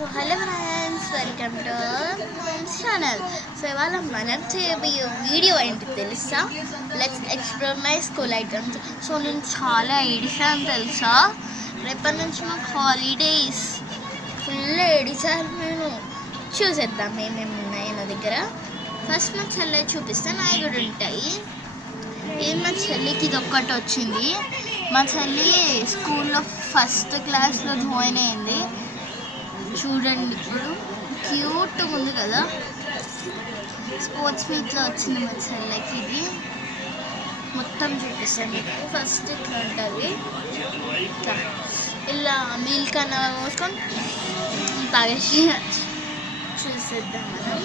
So hello friends, welcome to mumps channel. So ఇవాళ మనం చేయబోయే వీడియో ఏంటి తెలుసా? Let's explore my school items. So నేను చాలా ఏడిసాను తెలుసా. రేపటి నుంచి మాకు హాలిడేస్, ఫుల్ ఏడిసాను నేను. చూసేద్దాం ఏమేమి ఉన్నాయి నా దగ్గర. ఫస్ట్ మా చెల్లె చూపిస్తే నాయి కూడా ఉంటాయి. ఇది మా చెల్లికి ఇది ఒక్కటి వచ్చింది. మా చెల్లి స్కూల్లో ఫస్ట్ క్లాస్లో జాయిన్ అయింది. చూడండి, ఇప్పుడు క్యూట్గా ఉంది కదా. స్పోర్ట్స్ మీట్లో వచ్చింది మా చెల్లెకి. ఇది మొత్తం చూపిస్తాను మీకు. ఫస్ట్ ఇట్లా ఉంటుంది, ఇట్లా ఇలా మిల్క్ అన్న మోసుకొని తాగేసి చూసేద్దాం మనం.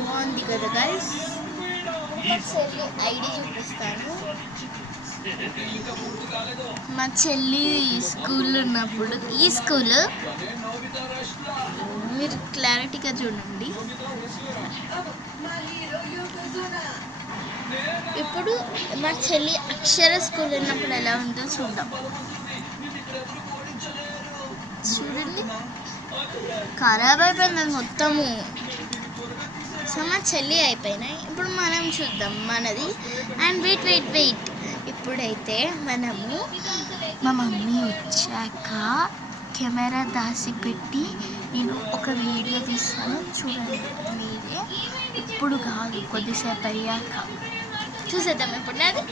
బాగుంది కదా గైస్. మా చెల్లి ఐడి చూపిస్తాను. మా చెల్లి స్కూల్లో ఉన్నప్పుడు, ఈ స్కూల్ మీరు క్లారిటీగా చూడండి. ఇప్పుడు మా చెల్లి అక్షర స్కూల్ ఉన్నప్పుడు ఎలా ఉందో చూద్దాం. చూడండి, ఖరాబ్ అయిపోయింది మొత్తము. సో మా చెల్లి అయిపోయినాయి. ఇప్పుడు మనం చూద్దాం మనది. అండ్ వెయిట్ ఇప్పుడైతే మనము మా మమ్మీ వచ్చాక కెమెరా దాచిపెట్టి నేను ఒక వీడియో తీస్తాను, చూడండి మీరే. ఇప్పుడు కాదు, కొద్దిసేపు అయ్యాక చూసేద్దాం. ఇప్పుడు అది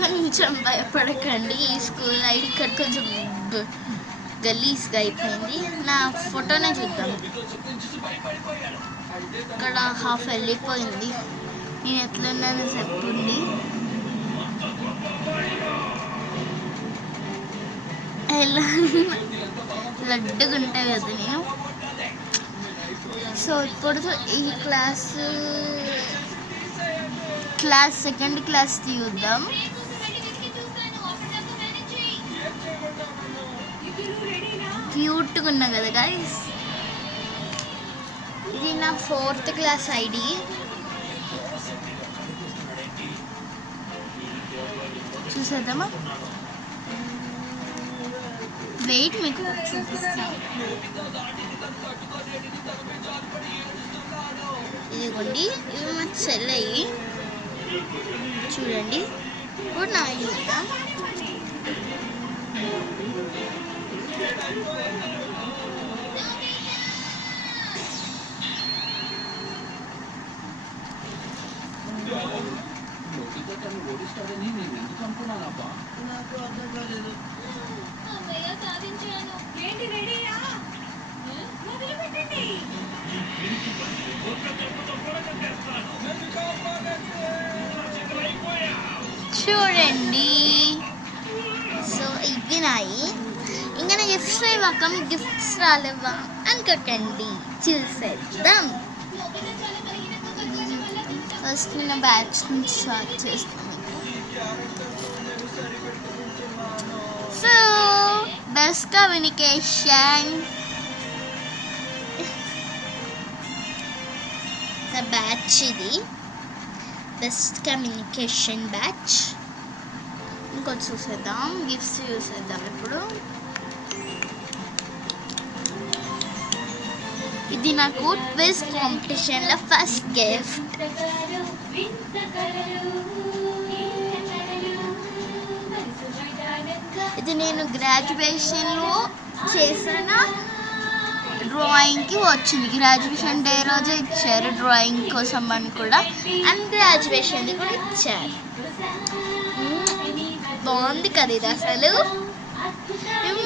కొంచెం భయపడకండి. ఈ స్కూల్ ఐడి కార్డ్ కొంచెం గలీజ్గా అయిపోయింది. నా ఫోటోనే చూద్దాం. ఇక్కడ హాఫ్ వెళ్ళిపోయింది. నేను ఎట్లున్నానో చెప్తుంది. ఎలా లడ్డుగా ఉంటాయి కదా నేను. సో ఇప్పుడు ఈ క్లాస్ సెకండ్ క్లాస్ తీద్దాం. క్యూట్గా ఉన్నా కదా గైస్. ఇది నా 4th క్లాస్ ఐడి. చూసేద్దామా? వెయిట్, మీకు చూపిస్తాను. ఇదిగోండి, ఇవి మా చెల్లెయి. చూడండి, ఇప్పుడు నా చూద్దాం. చూడండి, సో ఇవి నాయి. ఇంకా నా గిఫ్ట్స్ ఇవ్వక మీకు గిఫ్ట్స్ రాలేవా అనుకోకండి, చూసేద్దాం. ఫస్ట్ నేను బ్యాచ్ నుంచి స్టార్ట్ చేస్తాను. సో బెస్ట్ కమ్యూనికేషన్ నా బ్యాచ్, ఇది బెస్ట్ కమ్యూనికేషన్ బ్యాచ్. ఇంకోటి చూసేద్దాం, గిఫ్ట్స్ చూసేద్దాం. ఇప్పుడు ఇది నాకు క్విజ్ కాంపిటీషన్లో ఫస్ట్ గిఫ్ట్. ఇది నేను గ్రాడ్యుయేషన్లో చేసిన డ్రాయింగ్కి వచ్చింది. గ్రాడ్యుయేషన్ డే రోజే ఇచ్చారు డ్రాయింగ్ కోసం అని కూడా, అండ్ గ్రాడ్యుయేషన్ది కూడా ఇచ్చారు. బాగుంది కదా ఇది అసలు.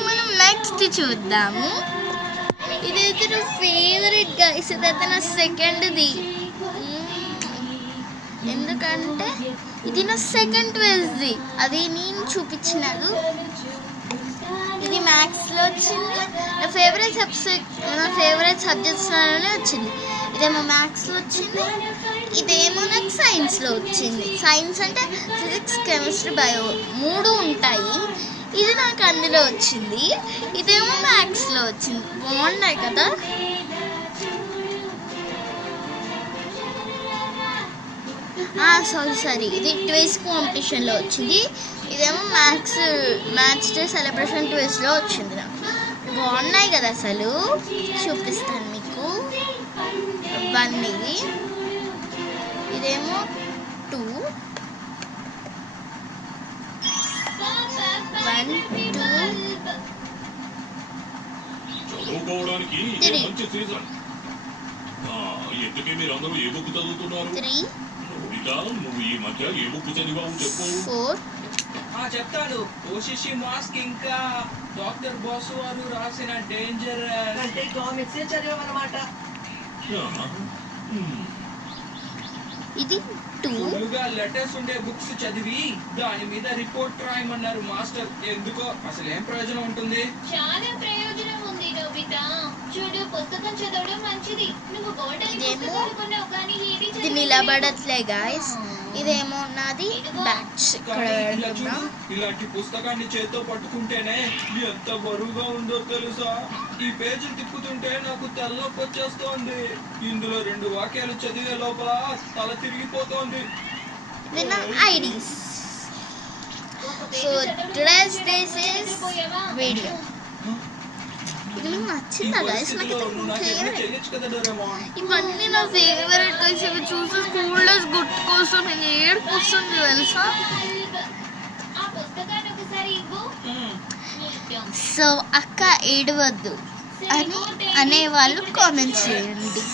మనం నెక్స్ట్ చూద్దాము. ఇదైతే నా ఫేవరెట్ గైస్. ఇదైతే నా సెకండ్ది. ఎందుకంటే ఇది నా సెకండ్ క్విజ్ది, అది నేను చూపించినది. ఇది మ్యాథ్స్లో వచ్చింది. నా ఫేవరెట్ సబ్జెక్ట్స్లోనే వచ్చింది. ఇదేమో మ్యాథ్స్లో వచ్చింది, ఇదేమో నాకు సైన్స్లో వచ్చింది. సైన్స్ అంటే ఫిజిక్స్, కెమిస్ట్రీ, బయో 3 ఉంటాయి. ఇది నాకు అందులో వచ్చింది, ఇదేమో మ్యాథ్స్లో వచ్చింది. బాగున్నాయి కదా. సారీ ఇది ట్విజ్ కాంపిటీషన్లో వచ్చింది. ఇదేమో మ్యాథ్స్ డే సెలబ్రేషన్ ట్విజ్లో వచ్చింది. నాకు బాగున్నాయి కదా, అసలు చూపిస్తాను మీకు. 1 ఇదేమో 2 1 2 చదువుకోవడానికి Three. మంచి సీజన్. ఎందుకే మీరందరూ ఏ బుక్ చదువుతున్నారు? 3 నోబితా, నువ్వు ఈ మధ్య ఏ బుక్ చదివావు చెప్పు. 4 చెప్తాను. ఓషిషి మాస్క్ ఇంకా డాక్టర్ బాసు వారు రాసిన డేంజర్ అంటే కామిక్స్ చదివామన్నమాట. ఇది 2 ఫుల్గా లెటర్స్ ఉండే బుక్స్ చదివి దాని మీద రిపోర్ట్ రాయమన్నారు మాస్టర్. ఎందుకో అసలు ఏం ప్రయోజనం ఉంటుంది? చాలా ప్రయోజనం ఉంది నోబితా. చూడు, పుస్తకం చదవడం మంచిది. నువ్వు బోర్డు పుస్తకాలు కొన్నావు కానీ ఏది ఇది చదవలేదు. నిలబడట్లే గాయస్. ఇదేమో నాది బ్యాచ్ ఇక్కడ కానీ ఇలా పెడుతున్నా. చూడు, ఇలాంటి పుస్తకాన్ని చేత్తో పట్టుకుంటేనే ఎంత బరువుగా ఉందో తెలుసా? ఈ పేజీలు తిప్పుతుంటే నాకు తలనొప్పి వచ్చేస్తోంది. ఇందులో 2 వాక్యాలు చదివే లోపల తల తిరిగిపోతోంది. ఇది నా IDs. So today's this is video. ఇది మీకు నచ్చిందా గైస్? నాకు ఫేవరెట్. చేయొచ్చు కదా డోరేమోన్. ఇవన్నీ నా ఫేవరెట్ గైస్. ఇవి చూసి స్కూల్ డేస్ గుర్తుకోసం నేను ఏడుపు వస్తుంది తెలుసా. ఆ పుస్తకాన్ని ఒకసారి ఇవ్వు. ముఖ్యం. సో అక్క ఏడవద్దు అని అనేవాళ్ళు కామెంట్స్ చేయండి.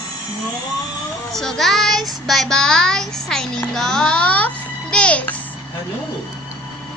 So guys, bye bye, signing off this. Hello